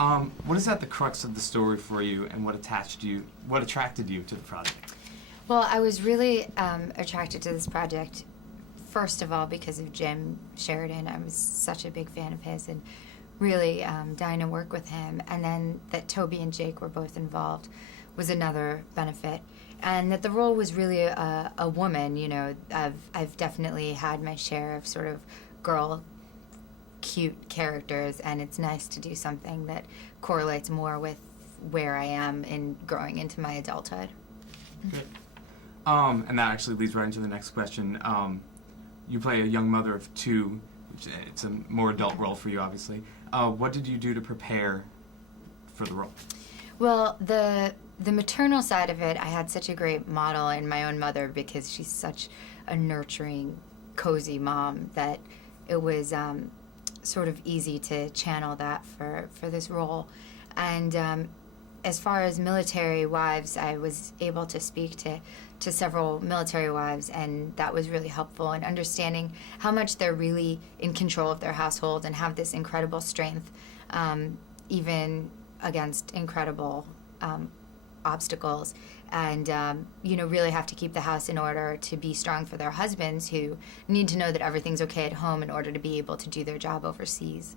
What is at the crux of the story for you, and what attracted you to the project? Well, I was really attracted to this project, first of all, because of Jim Sheridan. I was such a big fan of his and really dying to work with him. And then that Toby and Jake were both involved was another benefit. And that the role was really a woman, you know. I've definitely had my share of sort of girl cute characters, and it's nice to do something that correlates more with where I am in growing into my adulthood. Good. And that actually leads right into the next question. You play a young mother of two, which it's a more adult role for you, obviously. What did you do to prepare for the role? Well, the maternal side of it, I had such a great model in my own mother because she's such a nurturing, cozy mom that it was sort of easy to channel that for this role. And as far as military wives, I was able to speak to several military wives, and that was really helpful in understanding how much they're really in control of their household and have this incredible strength, even against incredible obstacles, and really have to keep the house in order to be strong for their husbands, who need to know that everything's okay at home in order to be able to do their job overseas.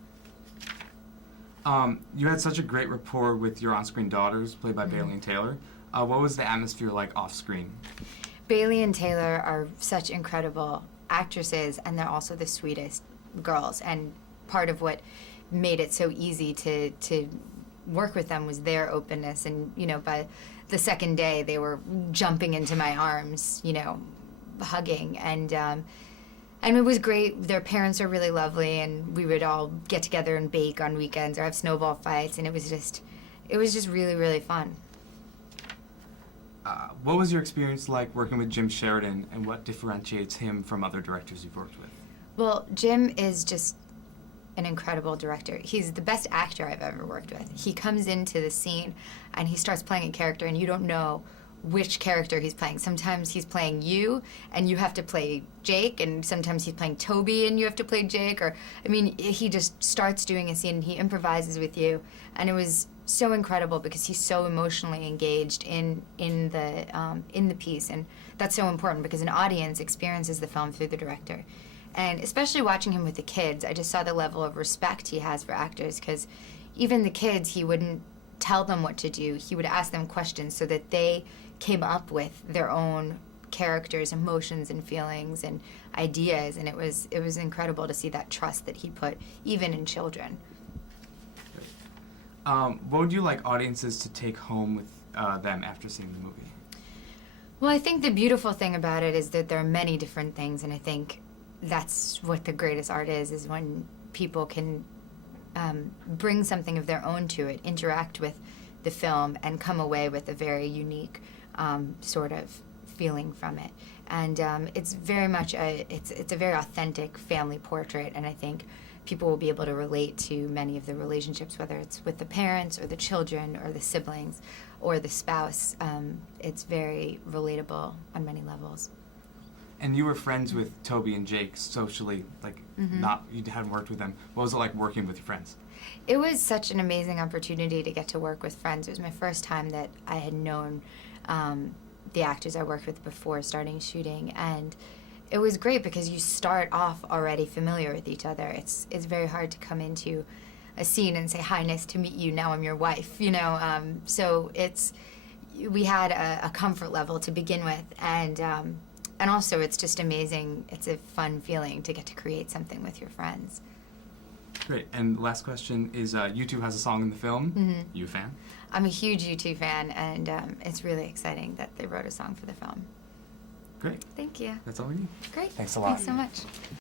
You had such a great rapport with your on-screen daughters, played by Bailey and Taylor. What was the atmosphere like off-screen? Bailey and Taylor are such incredible actresses, and they're also the sweetest girls. And part of what made it so easy to work with them was their openness. And, by the second day, they were jumping into my arms, hugging. And it was great. Their parents are really lovely, and we would all get together and bake on weekends or have snowball fights, and it was just really, really fun. What was your experience like working with Jim Sheridan, and what differentiates him from other directors you've worked with? Well, Jim is just an incredible director. He's the best actor I've ever worked with. He comes into the scene and he starts playing a character, and you don't know which character he's playing. Sometimes he's playing you, and you have to play Jake, and sometimes he's playing Toby, and you have to play Jake. He just starts doing a scene, and he improvises with you, and it was so incredible because he's so emotionally engaged in the piece, and that's so important because an audience experiences the film through the director. And especially watching him with the kids, I just saw the level of respect he has for actors, because even the kids, he wouldn't tell them what to do. He would ask them questions so that they came up with their own characters, emotions and feelings and ideas, and it was incredible to see that trust that he put even in children. What would you like audiences to take home with them after seeing the movie? Well, I think the beautiful thing about it is that there are many different things, and I think that's what the greatest art is when people can bring something of their own to it, interact with the film, and come away with a very unique sort of feeling from it. And it's very much it's a very authentic family portrait, and I think people will be able to relate to many of the relationships, whether it's with the parents or the children or the siblings or the spouse. It's very relatable on many levels. And you were friends with Toby and Jake socially, you hadn't worked with them. What was it like working with your friends? It was such an amazing opportunity to get to work with friends. It was my first time that I had known the actors I worked with before starting shooting, and it was great because you start off already familiar with each other. It's very hard to come into a scene and say, "Hi, nice to meet you. Now I'm your wife." So we had a comfort level to begin with, and also it's just amazing. It's a fun feeling to get to create something with your friends. Great. And last question is, U2 has a song in the film. Mm-hmm. You a fan? I'm a huge U2 fan, and it's really exciting that they wrote a song for the film. Great. Thank you. That's all we need. Great. Thanks a lot. Thanks so much.